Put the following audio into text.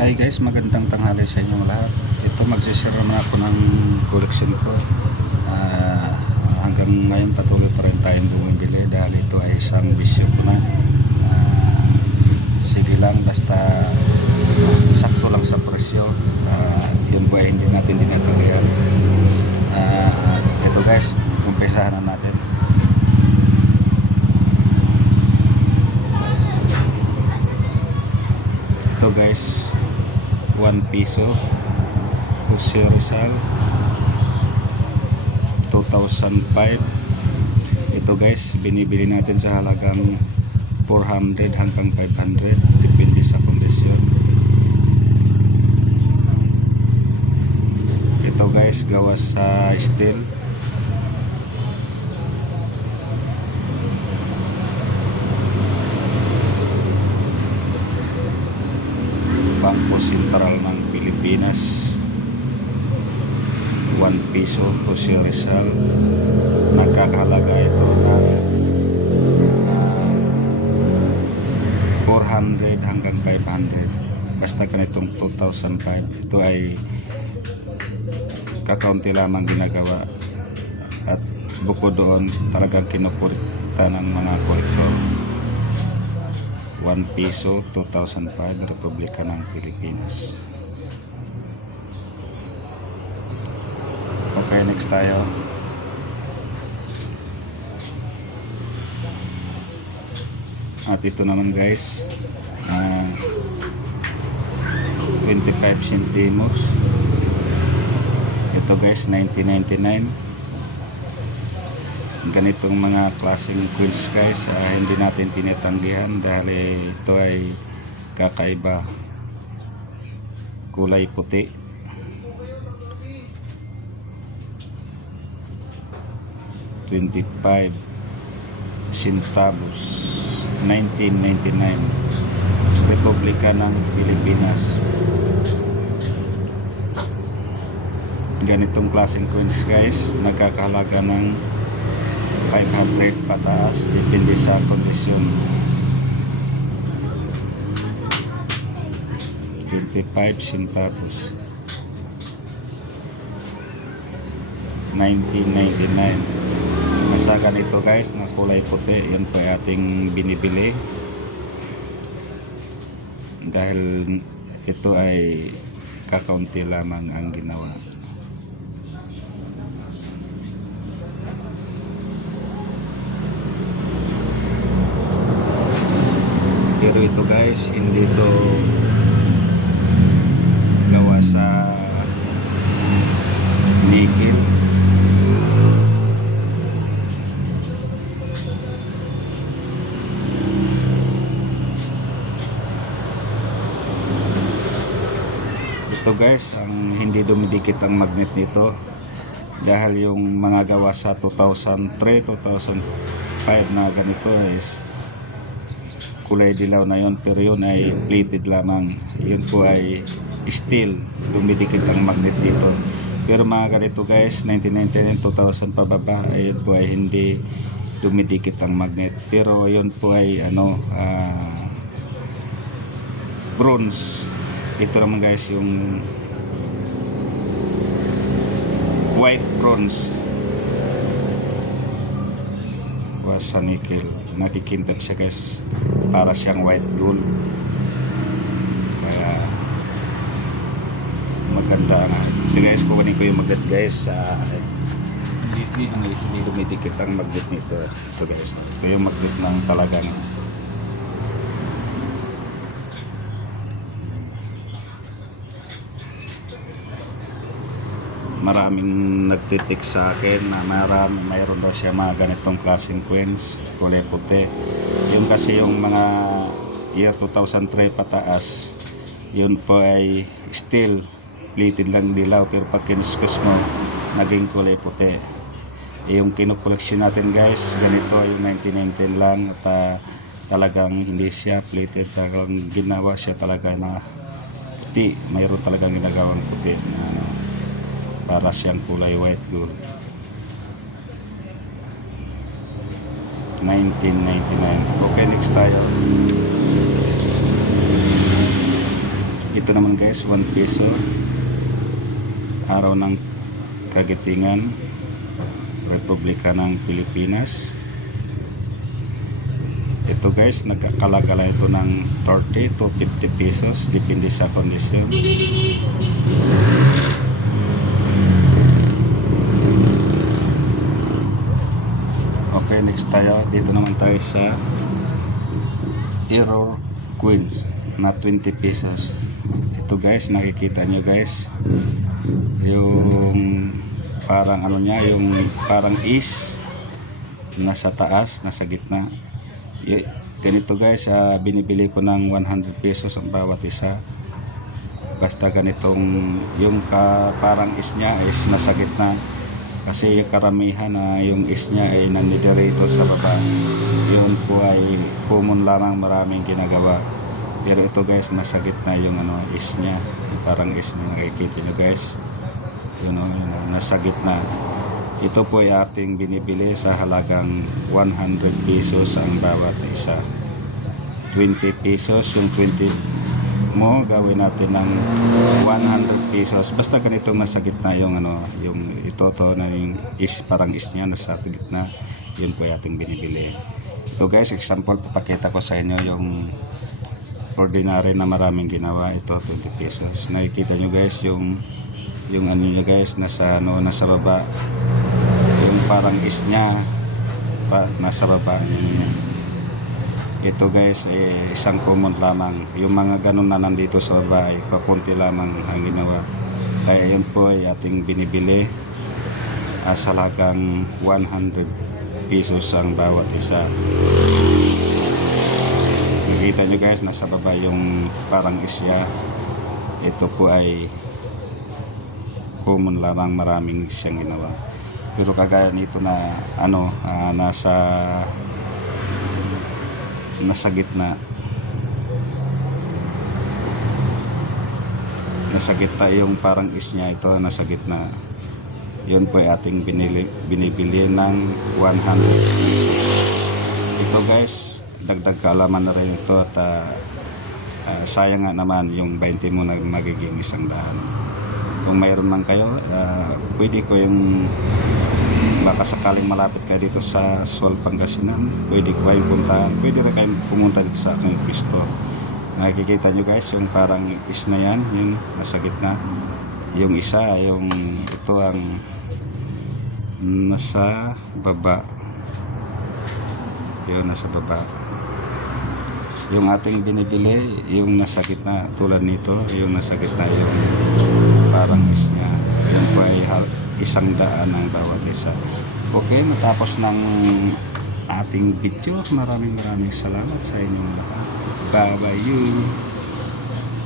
Hi guys, magandang tanghali sa inyong lahat. Ito magsishare naman ako ng collection ko. Ah, hanggang ngayon patuloy pa rin tayong bumibili dahil ito ay isang bisyo ko na. Ah, sige lang, basta sakto 1 piso. Jose Rizal. 2005. Ito guys, binibili natin sa halagang 400 hanggang 500. Depende sa kondisyon. Ito guys, gawas sa steel. Bangko Sentral ng Pilipinas. 1 piso Jose Rizal. Nagkakahalaga ito ng ah, 400 hanggang 500 basta ganitong 2005 ito ay kakaunti lamang ginagawa. At bukod doon talagang kinukurita ng mga kolektor 1 piso 2005 Republika ng Pilipinas Okay, next tayo. At ito naman guys, ah, 25 centimos. Ito guys, 1999. Ganitong mga klaseng coins guys, ah, hindi natin tinatanggihan dahil ito ay kakaiba. Kulay puti. Twenty-five centavos 1999 Republika ng Pilipinas ganitong klaseng coins guys nagkakahalaga ng 500 pataas depende sa kondisyon. 25 centavos. 1999 Basta ganito guys na kulay puti yan po ating binibili. Dahil ito ay kakaunti lamang ang ginawa pero ito guys hindi ito gawa sa nickel. Ito guys ang hindi dumidikit ang magnet nito dahil yung mga gawa sa 2003 2005 na ganito is kulay dilaw na yon pero yun ay plated lamang. Yun po ay steel. Dumidikit ang magnet dito. Pero mga ganito guys 1999 2000 pababa ayun po ay hindi dumidikit ang magnet. Pero yun po ay ano ah, bronze. Ito naman guys yung white bronze. Was sa nickel. Nakikintap siya guys para siyang white gold. Kaya maganda nga ito guys kukunin ko yung magnet guys sa hindi, hindi, hindi dumidikit ang magnet nito. Ito guys. Ito yung magnet ng talagang maraming nagtitik sa akin na marami, mayroon daw siya mga ganitong klaseng coins, kulay puti. Yung kasi yung mga year 2003 pataas, yun po ay steel, plated lang dilaw, pero pag kinuskus mo, naging kulay puti. Yung kinukoleksyon natin guys, ganito yung 1919 lang at ah, talagang hindi siya plated, talagang ginawa siya talaga na puti. Mayroon talagang ginagawang puti na para siyang kulay white gold 1999 okay next tayo Ito naman guys, 1 peso. Araw ng Kagitingan, Republika ng Pilipinas. Ito guys, nagkakalagala ito ng 30 to 50 pesos, depende sa kondisyon. Okay, next tayo. Dito naman tayo sa Error Queens na 20 pesos. Ito guys, nakikita nyo guys. Yung parang ano niya, yung parang is nasa taas, nasa gitna. Ganito guys, ah, binibili ko ng 100 pesos ang bawat isa. Basta ganitong yung ka, parang is niya is nasa gitna. Kasi yung karamihan na yung is niya ay nandidirito sa baba. Yun po ay common lamang maraming ginagawa. Pero ito guys, nasa gitna yung ano, is niya. Parang is niya, nakikita nyo guys. Yun o, yun nasa gitna. Ito po ay ating binibili sa halagang 100 pesos ang bawat isa. 20 pesos, yung 20 mo gawin natin ng 100 pesos. Basta ganito nasa gitna yung ano, yung ito to na yung is parang is niya nasa gitna. Yun po ating binibili. Ito guys, example papakita ko sa inyo yung ordinary na maraming ginawa. Ito 20 pesos. Nakikita nyo guys yung yung ano nyo guys nasa ano nasa baba yung parang is niya pa, nasa baba yun yun. Ito guys, eh, isang common lamang. Yung mga ganun na nandito sa baba ay pakunti lamang ang ginawa. Kaya yun po ay ating binibili uh, sa halagang 100 pesos ang bawat isa. Nakikita nyo guys, nasa baba yung parang isya. Ito po ay common lamang maraming siyang ginawa. Pero kagaya nito na ano, ah, nasa nasa gitna. Nasa gitna yung parang is niya ito nasa gitna. Yun po ay ating binili, binibili ng 100 pesos ito guys dagdag kaalaman na rin ito at ah, ah, sayang nga naman yung 20 mo na magiging isang daan. Kung mayroon man kayo ah, pwede ko yung baka sakaling malapit kayo dito sa Sual Pangasinan, pwede ko kayong puntahan. Pwede rin kayong pumunta dito sa aking pisto. Nakikita nyo guys, yung parang is na yan, yung nasa gitna. Yung isa, yung ito ang nasa baba. Yun, nasa baba. Yung ating binibili, yung nasa gitna, tulad nito, yung nasa gitna, yung parang is niya. Yun po ay isang daan ang bawat isa. Okay, matapos ng ating video, maraming maraming salamat sa inyong lahat. Bye-bye you!